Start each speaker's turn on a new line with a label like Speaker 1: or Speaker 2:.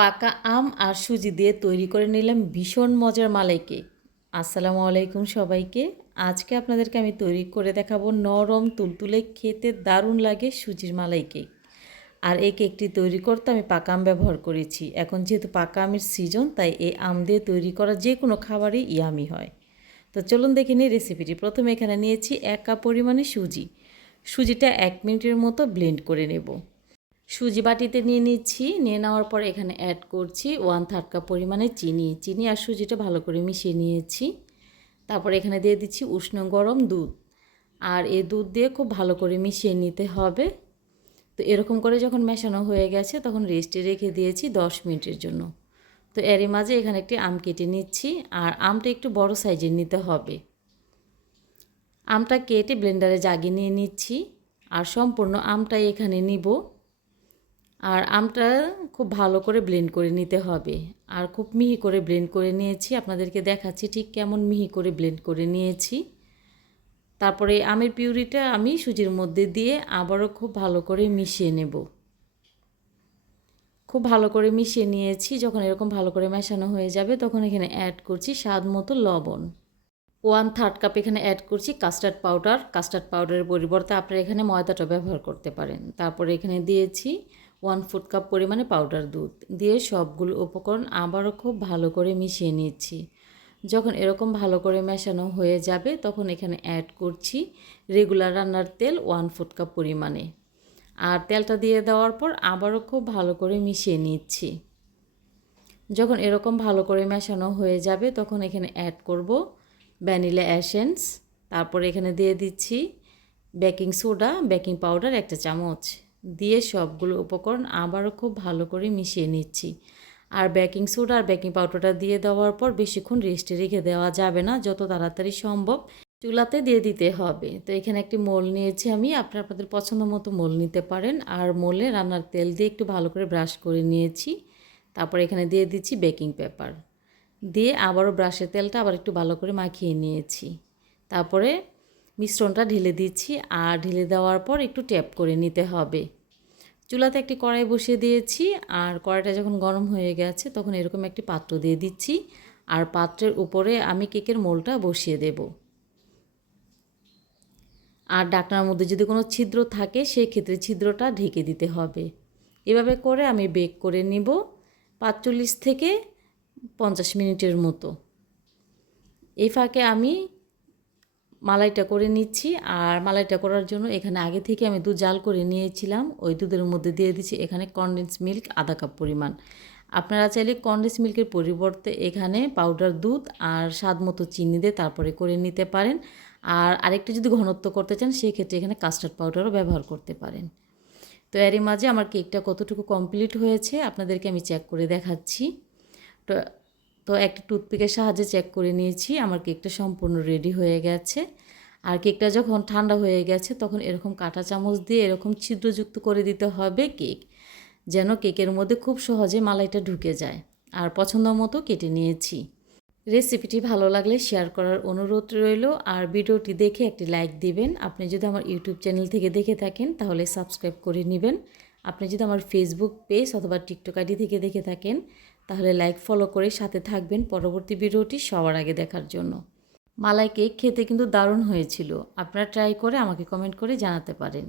Speaker 1: পাকা আম আর সুজি দিয়ে তৈরি করে নিলাম ভীষণ মজার মালাই কেক আসসালামু আলাইকুম সবাইকে। আজকে আপনাদেরকে আমি তৈরি করে দেখাবো নরম তুলতুলে, খেতে দারুণ লাগে সুজির মালাই কেক আর এই কেকটি তৈরি করতে আমি পাকা আম ব্যবহার করেছি। এখন যেহেতু পাকা আমের সিজন, তাই এই আম দিয়ে তৈরি করা যে কোনো খাবারই ইয়ামি হয়। তো চলুন দেখে নিই রেসিপিটি। প্রথমে এখানে নিয়েছি এক কাপ পরিমাণে সুজি। সুজিটা এক মিনিটের মতো ব্লেন্ড করে নেব। সুজি বাটিতে নিয়ে নিচ্ছি। নিয়ে নেওয়ার পর এখানে অ্যাড করছি ওয়ান থার্ড কাপ পরিমাণে চিনি। চিনি আর সুজিটা ভালো করে মিশিয়ে নিয়েছি। তারপর এখানে দিয়ে দিচ্ছি উষ্ণ গরম দুধ। আর এই দুধ দিয়ে খুব ভালো করে মিশিয়ে নিতে হবে। তো এরকম করে যখন মেশানো হয়ে গেছে তখন রেস্টে রেখে দিয়েছি দশ মিনিটের জন্য। তো এরই মাঝে এখানে একটি আম কেটে নিচ্ছি আর আমটা একটু বড় সাইজের নিতে হবে। আমটা কেটে ব্লেন্ডারে জাগিয়ে নিয়ে নিচ্ছি। আর সম্পূর্ণ আমটাই এখানে নিব। আর আমটা খুব ভালো করে ব্লেন্ড করে নিতে হবে। আর খুব মিহি করে ব্লেন্ড করে নিয়েছি। আপনাদেরকে দেখাচ্ছি ঠিক কেমন মিহি করে ব্লেন্ড করে নিয়েছি। তারপরে আমের পিউরিটা আমি সুজির মধ্যে দিয়ে আবারও খুব ভালো করে মিশিয়ে নেব। খুব ভালো করে মিশিয়ে নিয়েছি। যখন এরকম ভালো করে মেশানো হয়ে যাবে, তখন এখানে অ্যাড করছি স্বাদ মতো লবণ। ওয়ান থার্ড কাপ এখানে অ্যাড করছি কাস্টার্ড পাউডার কাস্টার্ড পাউডারের পরিবর্তে আপনারা এখানে ময়দাটা ব্যবহার করতে পারেন। তারপরে এখানে দিয়েছি ওয়ান ফুড কাপ পরিমাণে পাউডার দুধ দিয়ে সবগুলো উপকরণ আবারও খুব ভালো করে মিশিয়ে নিচ্ছি। যখন এরকম ভালো করে মেশানো হয়ে যাবে, তখন এখানে অ্যাড করছি রেগুলার রান্নার তেল ওয়ান ফুড কাপ পরিমাণে। আর তেলটা দিয়ে দেওয়ার পর আবারও খুব ভালো করে মিশিয়ে নিচ্ছি। যখন এরকম ভালো করে মেশানো হয়ে যাবে, তখন এখানে অ্যাড করব ভ্যানিলা অ্যাসেন্স তারপর এখানে দিয়ে দিচ্ছি বেকিং সোডা বেকিং পাউডার একটা চামচ। দিয়ে সবগুলো উপকরণ আবারও খুব ভালো করে মিশিয়ে নিচ্ছি। আর বেকিং সোডা আর বেকিং পাউডারটা দিয়ে দেওয়ার পর বেশিক্ষণ রেস্টে রেখে দেওয়া যাবে না, যত তাড়াতাড়ি সম্ভব। চুলাতে দিয়ে দিতে হবে। তো এখানে একটি মোল নিয়েছি আমি, আপনার আপনাদের পছন্দ মতো মোল নিতে পারেন। আর মোলে রান্নার তেল দিয়ে একটু ভালো করে ব্রাশ করে নিয়েছি। তারপর এখানে দিয়ে দিচ্ছি বেকিং পেপার। দিয়ে আবারও ব্রাশের তেলটা আবার একটু ভালো করে মাখিয়ে নিয়েছি। তারপরে মিশ্রণটা ঢেলে দিচ্ছি আর ঢেলে দেওয়ার পর একটু ট্যাপ করে নিতে হবে। চুলাতে একটি কড়াই বসিয়ে দিয়েছি আর কড়াইটা যখন গরম হয়ে গেছে তখন এরকম একটি পাত্র দিয়ে দিচ্ছি আর পাত্রের উপরে আমি কেকের মোলটা বসিয়ে দেব। আর ডাকনার মধ্যে যদি কোনো ছিদ্র থাকে সেই ক্ষেত্রে ছিদ্রটা ঢেকে দিতে হবে। এভাবে করে আমি বেক করে নিব পাঁচচল্লিশ থেকে পঞ্চাশ মিনিটের মতো। এই ফাঁকে আমি মালাইটা করে নিচ্ছি। আর মালাইটা করার জন্য এখানে আগে থেকে আমি দুধ জাল করে নিয়েছিলাম। ওই দুধের মধ্যে দিয়ে দিচ্ছি এখানে কনডেন্স মিল্ক আধা কাপ পরিমাণ। আপনারা চাইলে কনডেন্স মিল্কের পরিবর্তে এখানে পাউডার দুধ আর স্বাদ মতো চিনি দিয়ে তারপরে করে নিতে পারেন। আর আরেকটু যদি ঘনত্ব করতে চান, সেক্ষেত্রে এখানে কাস্টার্ড পাউডারও ব্যবহার করতে পারেন। তো এরই মাঝে আমার কেকটা কতটুকু কমপ্লিট হয়েছে, আপনাদেরকে আমি চেক করে দেখাচ্ছি। তো তো একটা টুথপিকের সাহায্যে চেক করে নিয়েছি, আমার কেকটা সম্পূর্ণ রেডি হয়ে গেছে। আর কেকটা যখন ঠান্ডা হয়ে গেছে, তখন এরকম কাঁটা চামচ দিয়ে এরকম ছিদ্রযুক্ত করে দিতে হবে কেক যেন কেকের মধ্যে খুব সহজে মালাইটা ঢুকে যায়। আর পছন্দ মতো কেটে নিয়েছি। রেসিপিটি ভালো লাগলে শেয়ার করার অনুরোধ রইল। আর ভিডিওটি দেখে একটি লাইক দিবেন। আপনি যদি আমার ইউটিউব চ্যানেল থেকে দেখে থাকেন, তাহলে সাবস্ক্রাইব করে নেবেন। আপনি যদি আমার ফেসবুক পেজ অথবা টিকটক আইডি থেকে দেখে থাকেন তাহলে লাইক ফলো করে সাথে থাকবেন পরবর্তী ভিডিওটি সবার আগে দেখার জন্য। মালাই কেক খেতে কিন্তু দারুণ হয়েছিল। আপনারা ট্রাই করে আমাকে কমেন্ট করে জানাতে পারেন।